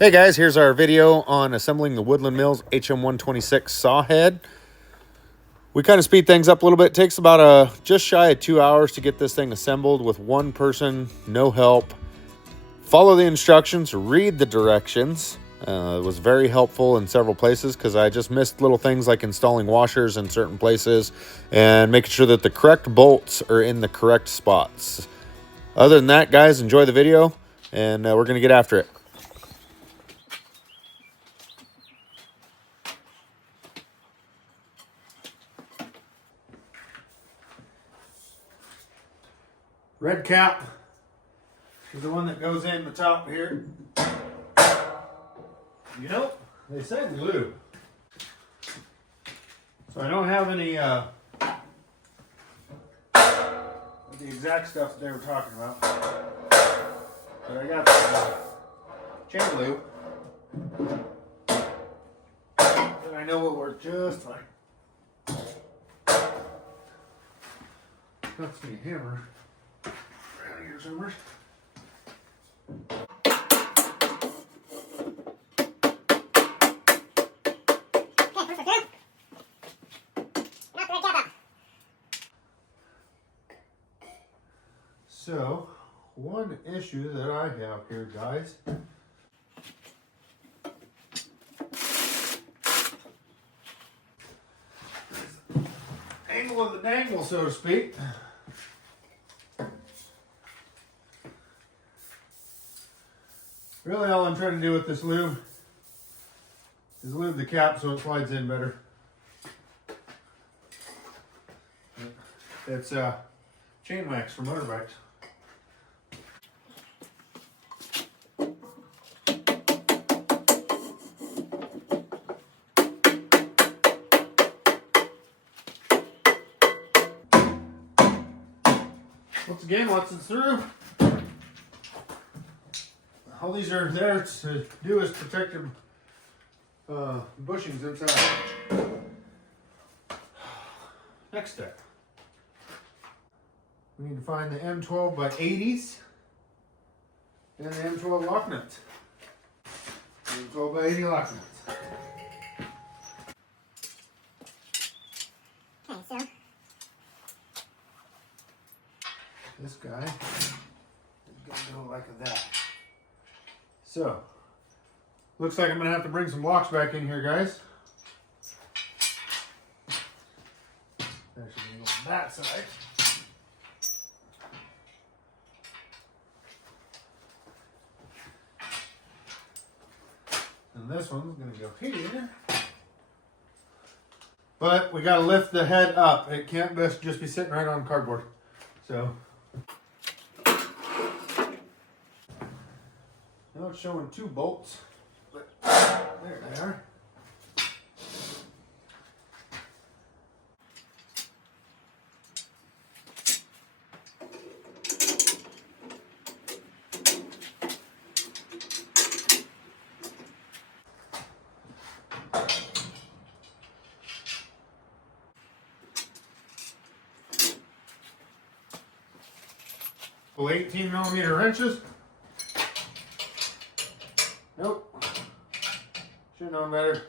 Hey guys, here's our video on assembling the Woodland Mills HM126 saw head. We kind of speed things up a little bit. It takes about just shy of 2 hours to get this thing assembled with one person, no help. Follow the instructions, read the directions. It was very helpful in several places because I just missed little things like installing washers in certain places and making sure that the correct bolts are in the correct spots. Other than that, guys, enjoy the video and we're going to get after it. Red cap is the one that goes in the top here. You know, they say glue. So I don't have any the exact stuff that they were talking about. But I got chain glue that I know will work just fine. That's me a hammer. Around here somewhere. So, one issue that I have here, guys, angle of the dangle, so to speak. Really all I'm trying to do with this lube is lube the cap so it slides in better. It's chain wax for motorbikes. Once again, once it's through, all these are there to do is protect your bushings inside. Next step. We need to find the M12 by 80s and the M12 lock nuts. M12 by 80 lock nuts. Okay, so This guy is going to go like that. So, looks like I'm going to have to bring some blocks back in here, guys. Actually, go on that side. And this one's going to go here. But we got to lift the head up. It can't just be sitting right on cardboard. So, now it's showing 2 bolts, but there they are. Well, 18mm wrenches. Nope. Should know better.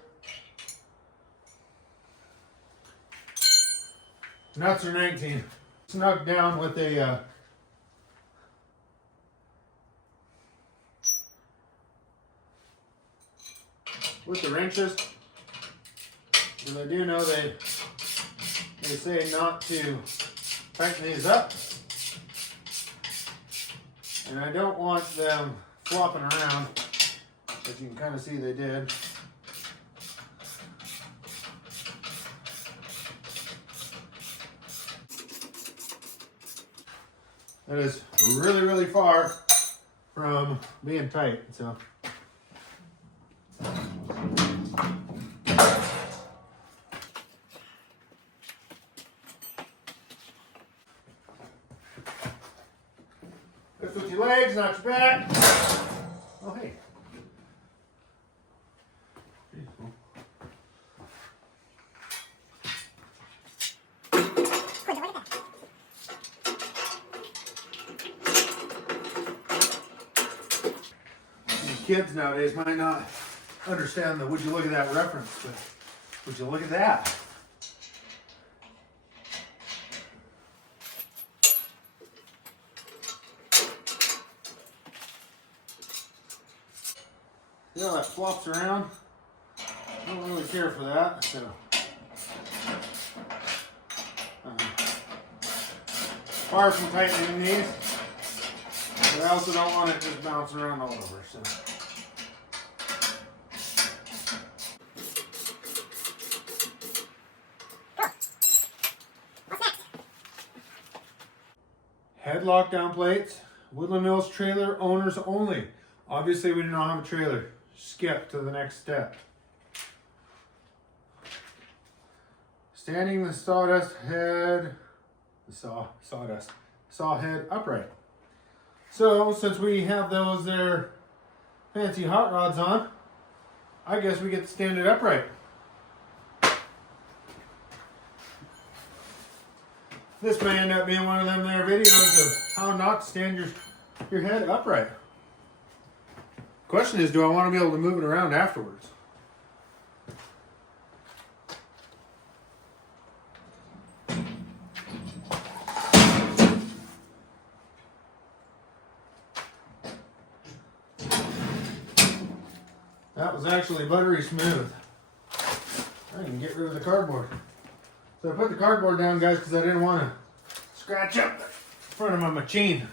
Nuts are 19. Snug down with a with the wrenches. And I do know they say not to tighten these up. And I don't want them flopping around. As you can kind of see they did. That is really, really far from being tight, so. Lift with your legs, not your back. Oh, hey. kids nowadays might not understand the would you look at that reference, but would you look at that? See how that flops around? I don't really care for that, so. Far from tightening these, but I also don't want it just bouncing around all over, so. Head lockdown plates, Woodland Mills trailer owners only. Obviously we do not have a trailer. Skip to the next step. Standing the sawdust head, saw head upright. So since we have those there fancy hot rods on, I guess we get to stand it upright. This may end up being one of them there videos of how not to stand your head upright. Question is, do I want to be able to move it around afterwards? That was actually buttery smooth. I can get rid of the cardboard. So I put the cardboard down, guys, because I didn't want to scratch up the front of my machine.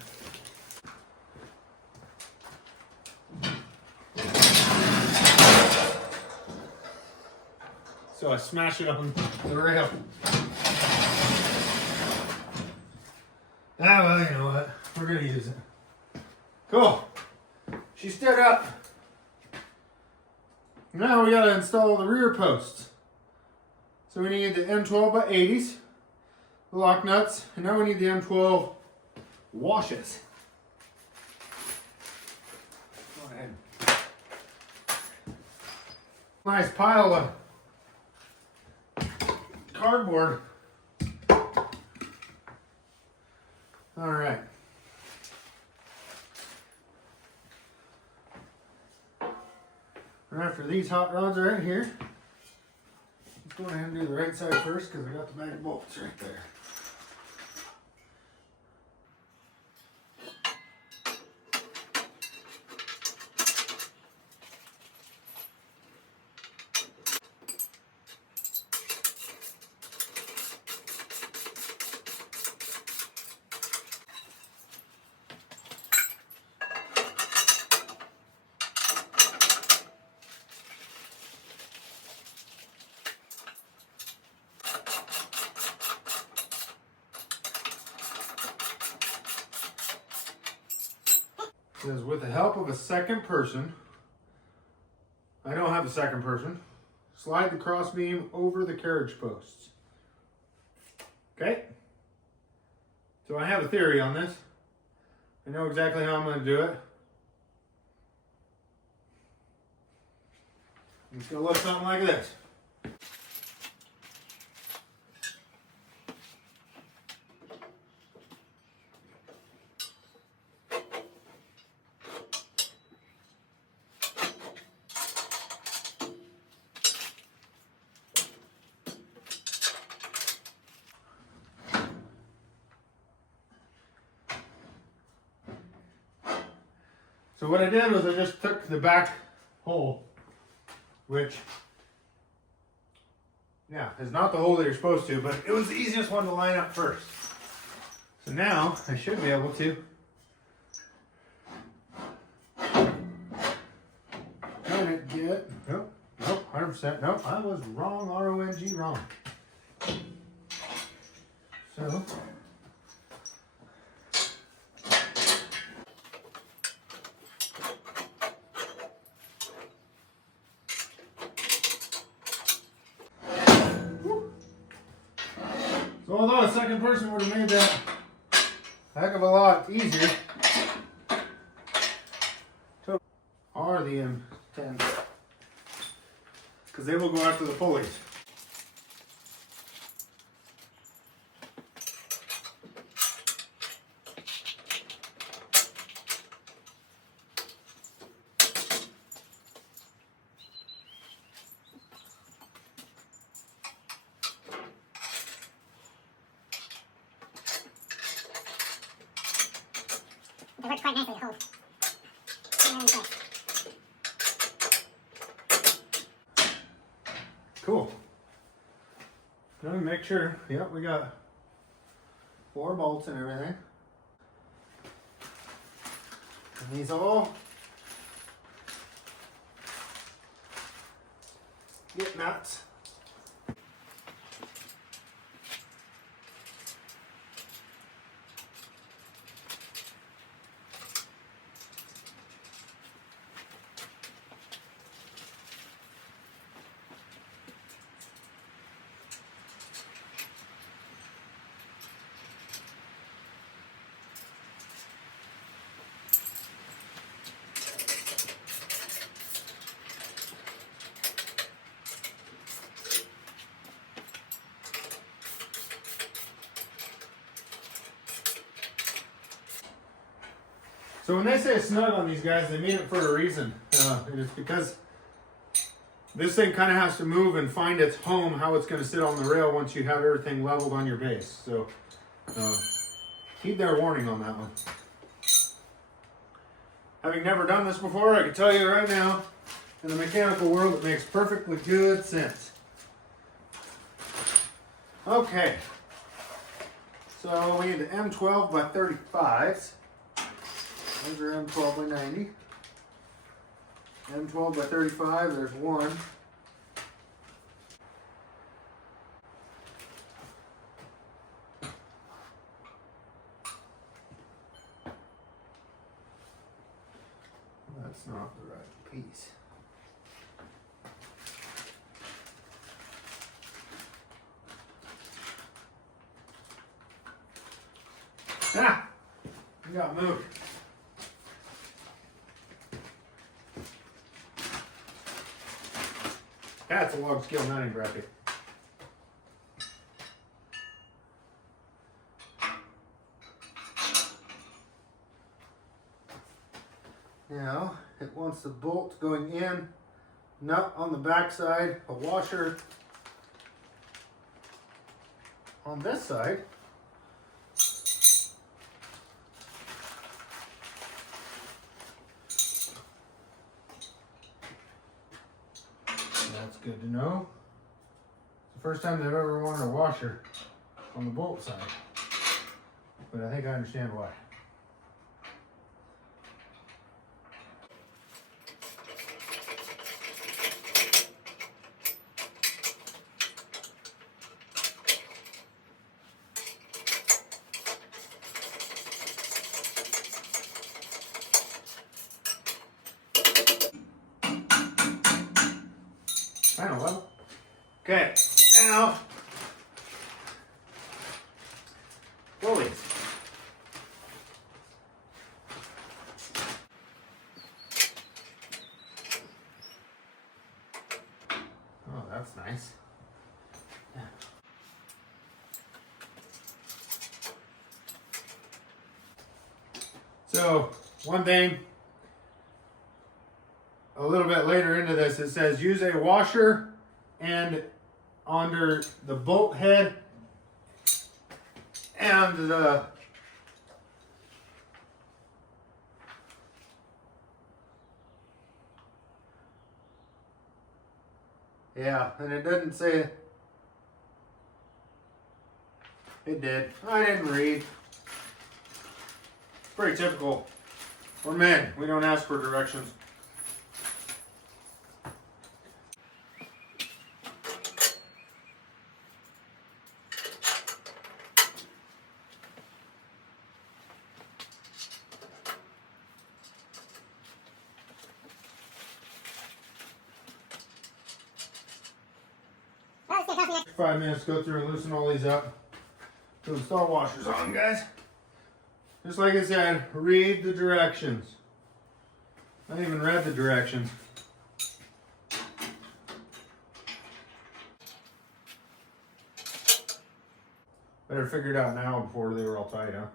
So I smash it on the rail. Ah, well, you know what? We're going to use it. Cool. She stood up. Now we got to install the rear posts. So we need the M12 by 80s, the lock nuts, and now we need the M12 washes. Go ahead. Nice pile of cardboard. All right. And after these hot rods are in here, let's go ahead and do the right side first because I got the bag of bolts right there. It says, with the help of a second person, I don't have a second person, slide the crossbeam over the carriage posts. Okay? So I have a theory on this. I know exactly how I'm going to do it. It's going to look something like this. So what I did was I just took the back hole, which, yeah, is not the hole that you're supposed to, but it was the easiest one to line up first. So now I should be able to kind of get, nope, 100%, nope, I was wrong, R-O-N-G, wrong. So, although a second person would have made that a heck of a lot easier, so are the M10s, because they will go after the pulleys. Cool. Let me make sure. Yep, we got 4 bolts and everything. And these all get nuts. So when they say snug on these guys, they mean it for a reason. It's because this thing kind of has to move and find its home, how it's going to sit on the rail once you have everything leveled on your base. So heed their warning on that one. Having never done this before, I can tell you right now, in the mechanical world, it makes perfectly good sense. Okay, so we need the M12 by 35s. Those are M12 by 90. M12 by 35, there's one. That's not the right piece. Ah! You got moved. That's a log scale mounting bracket. Now, it wants the bolt going in, nut on the back side, a washer on this side. That's good to know. It's the first time they've ever wanted a washer on the bolt side, but I think I understand why. I know what. Okay, now, pulleys. Oh, that's nice. Yeah. So, one thing, a little bit later into this, it says use a washer and under the bolt head and the and it doesn't say it did. I didn't read. Pretty typical. We're men. We don't ask for directions. Oh, 5 minutes to go through and loosen all these up to install washers on, guys. Just like I said, read the directions. I even read the directions. Better figure it out now before they were all tight, huh?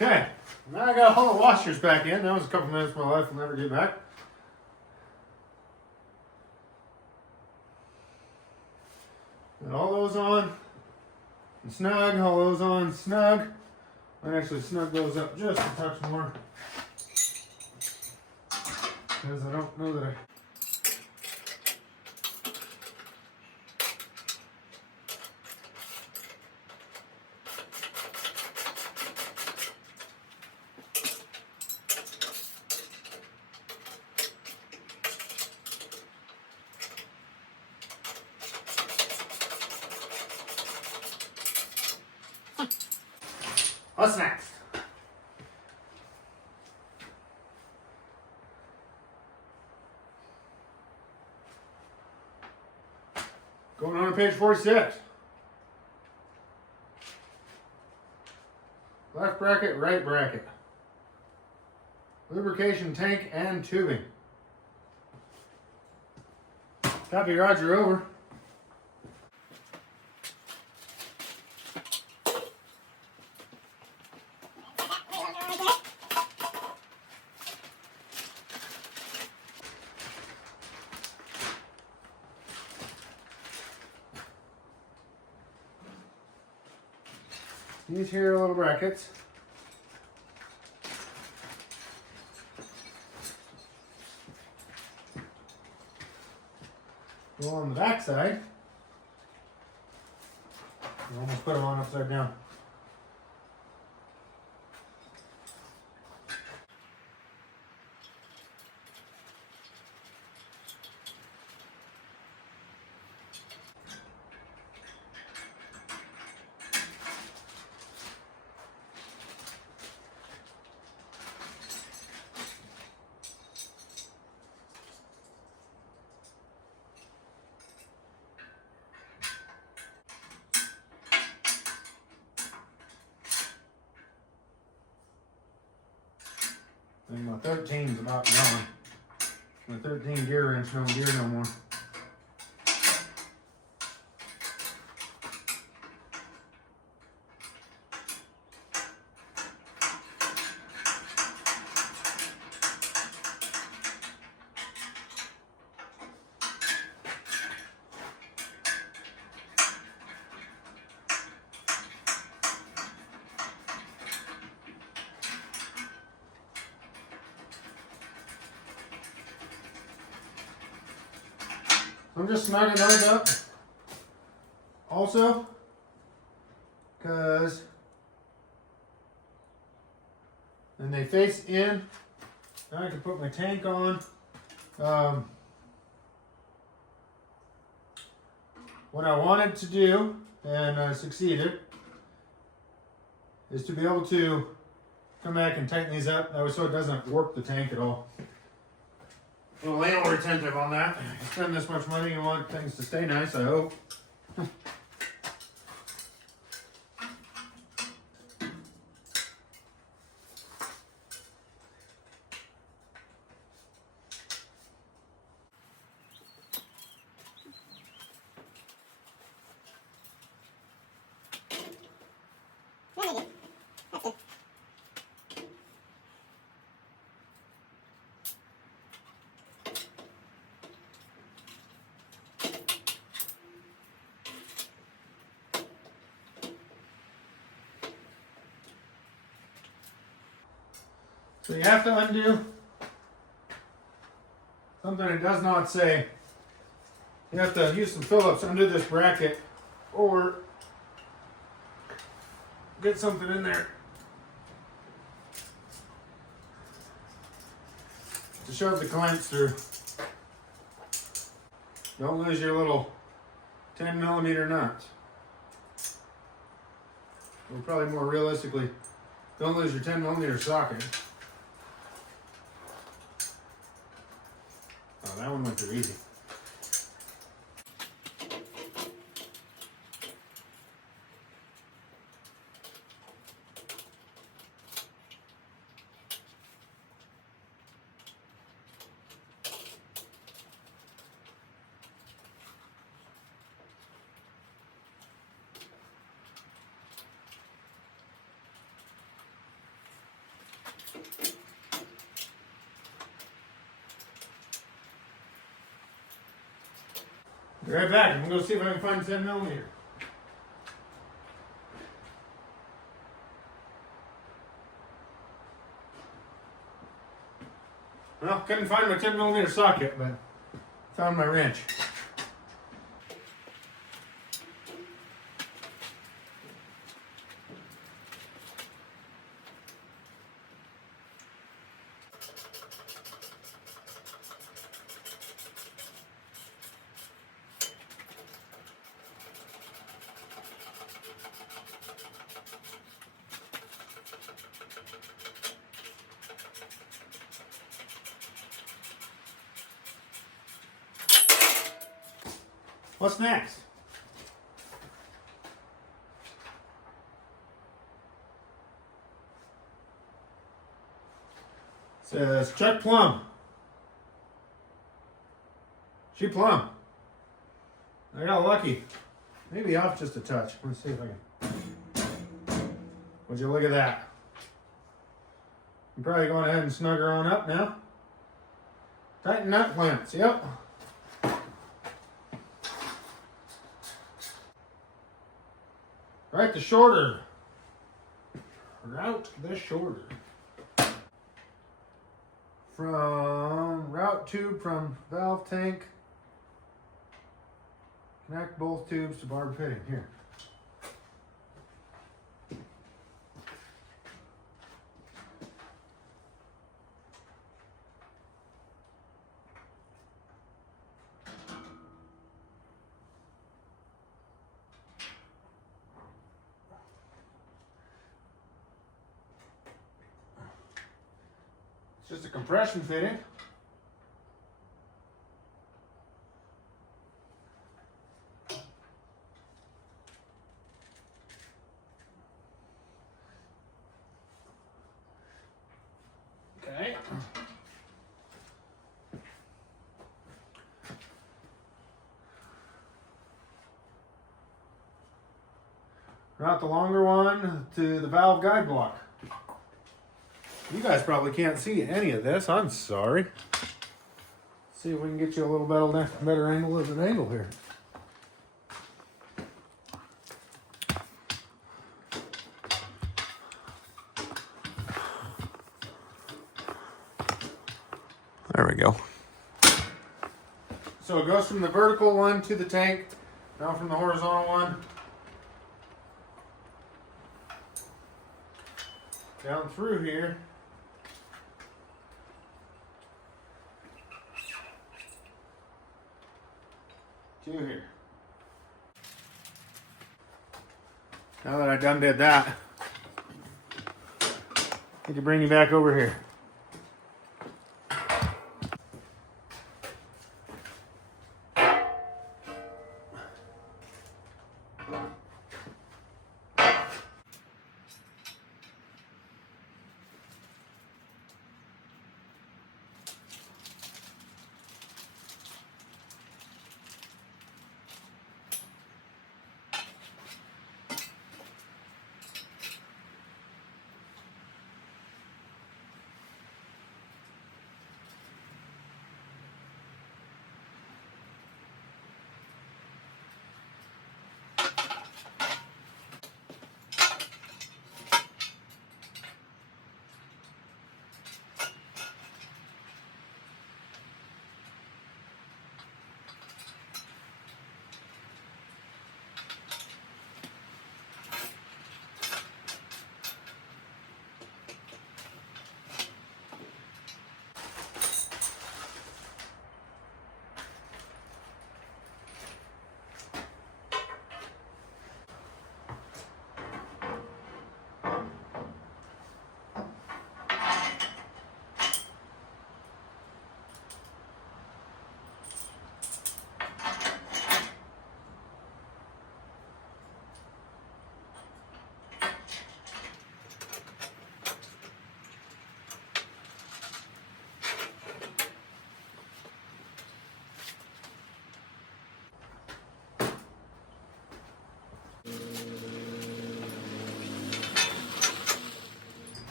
Okay, now I got all the washers back in. That was a couple minutes of my life will never get back. Got all those on and snug, all those on snug. I actually snug those up just a touch more because I don't know that I. What's next? Going on to page 46. Left bracket, right bracket. Lubrication tank and tubing. Copy Roger over. These here are little brackets. Go on the back side. I almost put them on upside down. I think my 13's about gone. My 13 gear wrench, no gear no more. I'm just snugging those up also because then they face in. Now I can put my tank on. What I wanted to do, and I succeeded, is to be able to come back and tighten these up that way so it doesn't warp the tank at all. A little anal retentive on that. You spend this much money, you want things to stay nice, I hope. So you have to undo something it does not say. You have to use some Phillips under this bracket or get something in there to shove the clamps through. Don't lose your little 10mm nuts. Or probably more realistically, don't lose your 10mm socket. Oh, that one went too easy. Be right back. I'm going to go see if I can find 10 millimeter. Well, couldn't find my 10 millimeter socket, but found my wrench. What's next? Says Chuck Plum. She Plum. I got lucky. Maybe off just a touch. Let's see if I can. Would you look at that? I'm probably going ahead and snug her on up now. Tighten nut clamps. Yep. Right the shorter. Route the shorter. From route tube from valve tank. Connect both tubes to barb fitting. Here. It's just a compression fitting. Okay. Route the longer one to the valve guide block. You guys probably can't see any of this. I'm sorry. See if we can get you a little better angle of an angle here. There we go. So it goes from the vertical one to the tank, now from the horizontal one. Down through here. To here. Now that I done did that, I can bring you back over here.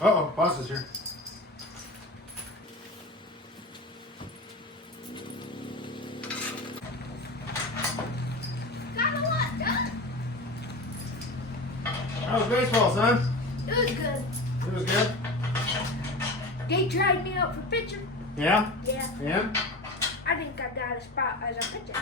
Uh-oh, boss is here. How was baseball, son? It was good. It was good? They tried me out for pitching. Yeah? Yeah. Yeah? I think I got a spot as a pitcher.